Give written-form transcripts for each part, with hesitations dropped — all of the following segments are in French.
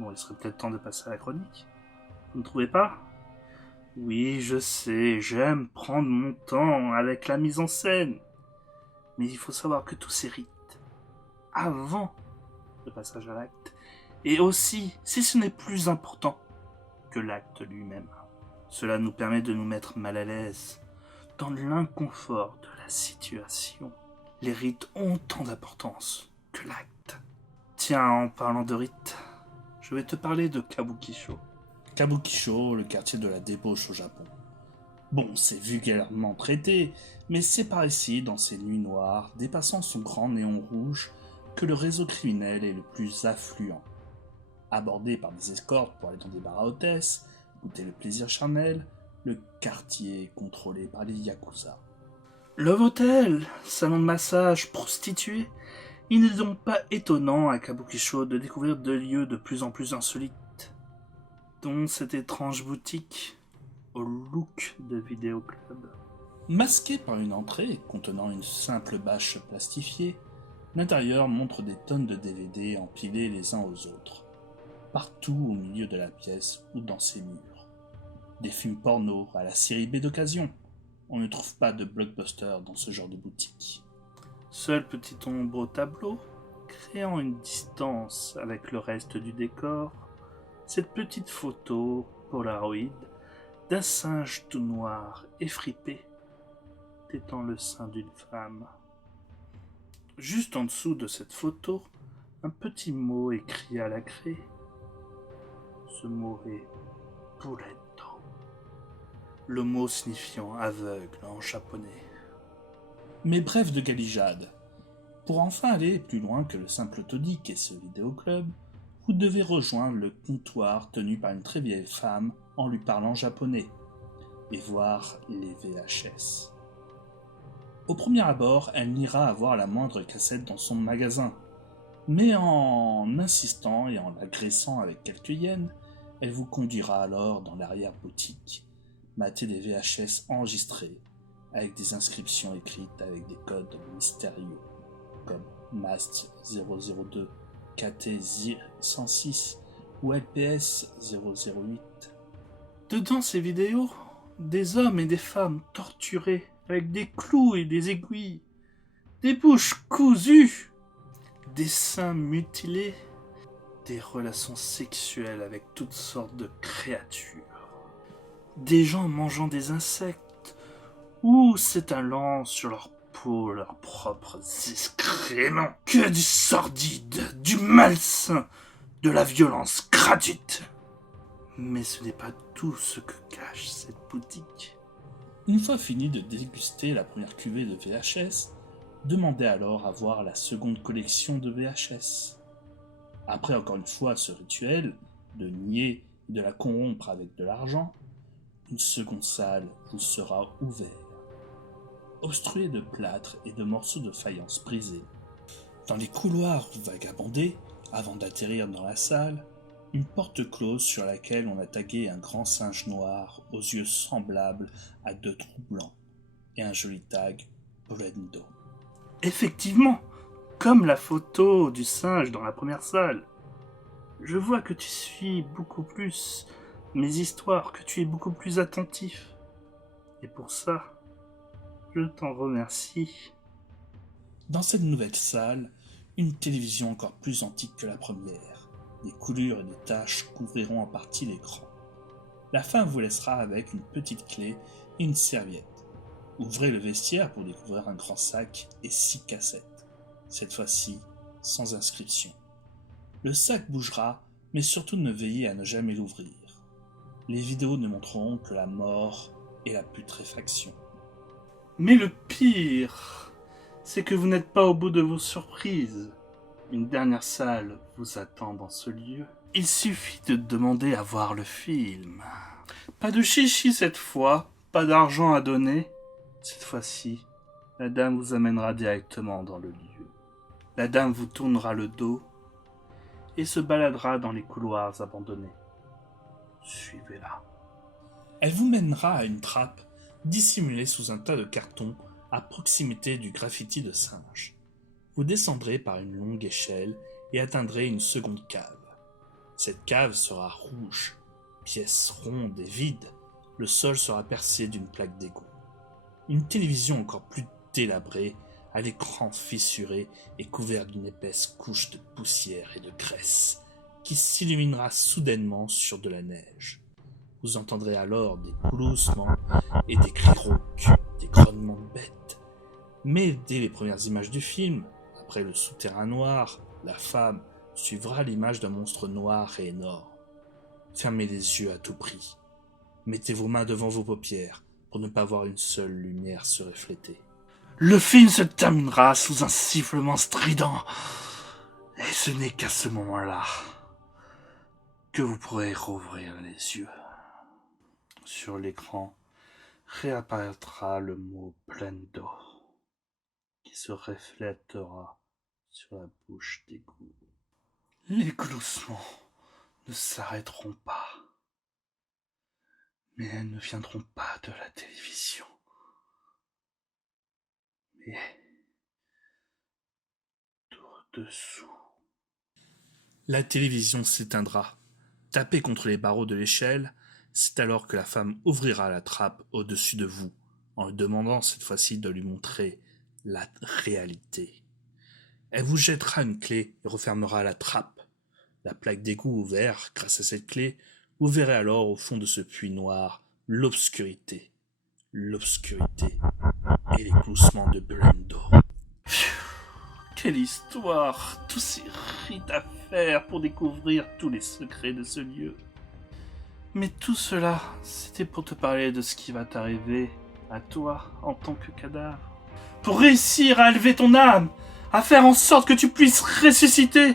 Bon, il serait peut-être temps de passer à la chronique. Vous ne trouvez pas? Oui, je sais, j'aime prendre mon temps avec la mise en scène. Mais il faut savoir que tous ces rites, avant le passage à l'acte, et aussi, si ce n'est plus important que l'acte lui-même. Cela nous permet de nous mettre mal à l'aise dans l'inconfort de la situation. Les rites ont autant d'importance que l'acte. Tiens, en parlant de rites, je vais te parler de Kabukisho. Kabukisho, le quartier de la débauche au Japon. Bon, c'est vulgairement traité, mais c'est par ici, dans ces nuits noires, dépassant son grand néon rouge, que le réseau criminel est le plus affluent. Abordé par des escortes pour aller dans des bars à hôtesses, goûter le plaisir charnel, le quartier est contrôlé par les yakuza. Love Hotel, salon de massage, prostituée. Il n'est donc pas étonnant à Kabukisho de découvrir deux lieux de plus en plus insolites, dont cette étrange boutique au look de vidéoclub. Masqué par une entrée contenant une simple bâche plastifiée, l'intérieur montre des tonnes de DVD empilés les uns aux autres, partout au milieu de la pièce ou dans ses murs. Des films porno à la série B d'occasion. On ne trouve pas de blockbuster dans ce genre de boutique. Seule petite ombre au tableau, créant une distance avec le reste du décor, cette petite photo Polaroid d'un singe tout noir et fripé tétant le sein d'une femme. Juste en dessous de cette photo, un petit mot écrit à la craie. Ce mot est Puretto. Le mot signifiant aveugle en japonais. Mais bref de galijade. Pour enfin aller plus loin que le simple taudis qu'est ce vidéoclub, vous devez rejoindre le comptoir tenu par une très vieille femme en lui parlant japonais et voir les VHS. Au premier abord, elle n'ira avoir la moindre cassette dans son magasin, mais en insistant et en l'agressant avec quelques yens, elle vous conduira alors dans l'arrière-boutique, mater des VHS enregistrés, avec des inscriptions écrites avec des codes mystérieux, comme MAST 002, KT 106 ou LPS 008. Dedans ces vidéos, des hommes et des femmes torturés avec des clous et des aiguilles, des bouches cousues, des seins mutilés, des relations sexuelles avec toutes sortes de créatures, des gens mangeant des insectes ou s'étalant sur leur peau leurs propres excréments, que du sordide, du malsain, de la violence gratuite. Mais ce n'est pas tout ce que cache cette boutique. Une fois fini de déguster la première cuvée de VHS, demandez alors à voir la seconde collection de VHS. Après encore une fois ce rituel de nier et de la corrompre avec de l'argent, une seconde salle vous sera ouverte, obstruée de plâtre et de morceaux de faïence brisés. Dans les couloirs vagabondés, avant d'atterrir dans la salle, une porte close sur laquelle on a tagué un grand singe noir aux yeux semblables à deux trous blancs et un joli tag Brendo. Effectivement, comme la photo du singe dans la première salle. Je vois que tu suis beaucoup plus mes histoires, que tu es beaucoup plus attentif. Et pour ça, je t'en remercie. Dans cette nouvelle salle, une télévision encore plus antique que la première. Des coulures et des taches couvriront en partie l'écran. La fin vous laissera avec une petite clé et une serviette. Ouvrez le vestiaire pour découvrir un grand sac et 6 cassettes. Cette fois-ci, sans inscription. Le sac bougera, mais surtout ne veillez à ne jamais l'ouvrir. Les vidéos ne montreront que la mort et la putréfaction. Mais le pire, c'est que vous n'êtes pas au bout de vos surprises. Une dernière salle vous attend dans ce lieu. Il suffit de demander à voir le film. Pas de chichi cette fois, pas d'argent à donner. Cette fois-ci, la dame vous amènera directement dans le lieu. La dame vous tournera le dos et se baladera dans les couloirs abandonnés. Suivez-la. Elle vous mènera à une trappe dissimulée sous un tas de cartons à proximité du graffiti de singe. Vous descendrez par une longue échelle et atteindrez une seconde cave. Cette cave sera rouge, pièce ronde et vide. Le sol sera percé d'une plaque d'égout. Une télévision encore plus délabrée, à l'écran fissuré et couvert d'une épaisse couche de poussière et de graisse, qui s'illuminera soudainement sur de la neige. Vous entendrez alors des gloussements et des cris rauques, des grognements de bêtes. Mais dès les premières images du film, après le souterrain noir, la femme suivra l'image d'un monstre noir et énorme. Fermez les yeux à tout prix. Mettez vos mains devant vos paupières pour ne pas voir une seule lumière se refléter. Le film se terminera sous un sifflement strident. Et ce n'est qu'à ce moment-là que vous pourrez rouvrir les yeux. Sur l'écran réapparaîtra le mot pleine d'eau qui se reflètera sur la bouche d'égout. Les gloussements ne s'arrêteront pas, mais elles ne viendront pas de la télévision, mais dessous. La télévision s'éteindra. Tapez contre les barreaux de l'échelle, c'est alors que la femme ouvrira la trappe au-dessus de vous, en lui demandant cette fois-ci de lui montrer la réalité. Elle vous jettera une clé et refermera la trappe. La plaque d'égout ouverte grâce à cette clé, vous verrez alors au fond de ce puits noir l'obscurité. L'obscurité et les gloussements de Brendo. Quelle histoire! Tous ces rites à faire pour découvrir tous les secrets de ce lieu. Mais tout cela, c'était pour te parler de ce qui va t'arriver à toi en tant que cadavre. Pour réussir à élever ton âme, à faire en sorte que tu puisses ressusciter,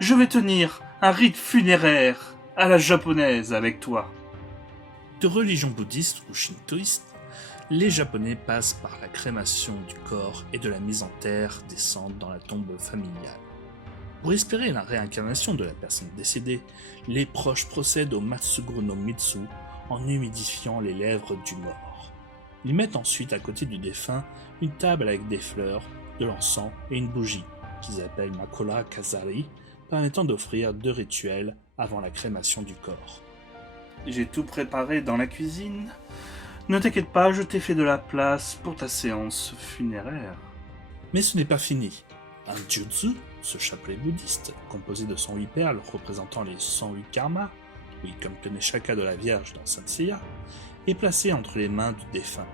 je vais tenir un rite funéraire à la japonaise avec toi. De religion bouddhiste ou shintoïste, les Japonais passent par la crémation du corps et de la mise en terre des cendres dans la tombe familiale. Pour espérer la réincarnation de la personne décédée, les proches procèdent au Matsugoro no Mitsu en humidifiant les lèvres du mort. Ils mettent ensuite à côté du défunt une table avec des fleurs, de l'encens et une bougie, qu'ils appellent Makola Kazari, permettant d'offrir 2 rituels avant la crémation du corps. J'ai tout préparé dans la cuisine. Ne t'inquiète pas, je t'ai fait de la place pour ta séance funéraire. Mais ce n'est pas fini. Un jutsu, ce chapelet bouddhiste, composé de 108 perles représentant les 108 karmas, oui, comme tenait Shaka de la Vierge dans Saint Seiya, est placé entre les mains du défunt.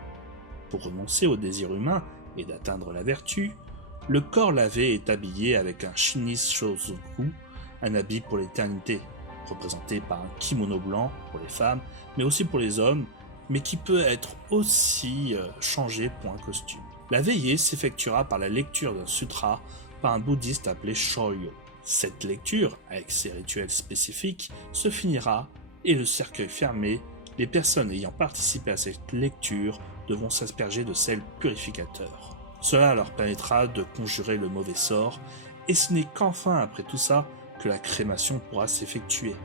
Pour renoncer au désir humain et d'atteindre la vertu, le corps lavé est habillé avec un shinishozoku, un habit pour l'éternité, représenté par un kimono blanc pour les femmes, mais aussi pour les hommes, mais qui peut être aussi changé pour un costume. La veillée s'effectuera par la lecture d'un sutra par un bouddhiste appelé Shoryo. Cette lecture, avec ses rituels spécifiques, se finira et le cercueil fermé, les personnes ayant participé à cette lecture devront s'asperger de sel purificateur. Cela leur permettra de conjurer le mauvais sort, et ce n'est qu'enfin après tout ça que la crémation pourra s'effectuer.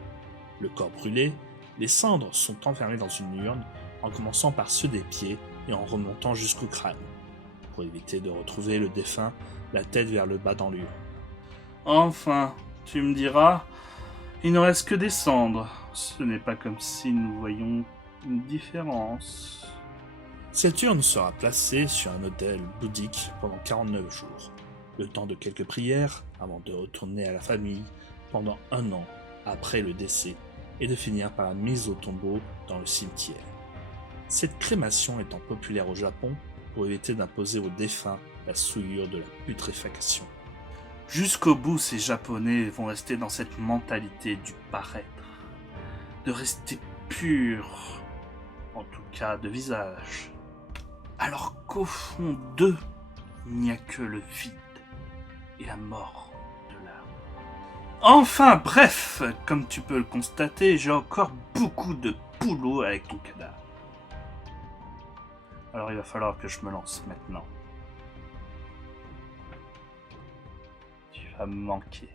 Le corps brûlé, les cendres sont enfermées dans une urne, en commençant par ceux des pieds et en remontant jusqu'au crâne, pour éviter de retrouver le défunt la tête vers le bas dans l'urne. Enfin, tu me diras, il ne reste que des cendres. Ce n'est pas comme si nous voyions une différence. Cette urne sera placée sur un autel bouddhique pendant 49 jours, le temps de quelques prières avant de retourner à la famille pendant 1 an après le décès et de finir par la mise au tombeau dans le cimetière. Cette crémation étant populaire au Japon pour éviter d'imposer aux défunts la souillure de la putréfaction. Jusqu'au bout, ces Japonais vont rester dans cette mentalité du paraître, de rester purs, en tout cas de visage, alors qu'au fond d'eux, il n'y a que le vide et la mort de l'âme. Enfin, bref, comme tu peux le constater, j'ai encore beaucoup de boulot avec ton cadavre. Alors il va falloir que je me lance maintenant. Tu vas me manquer.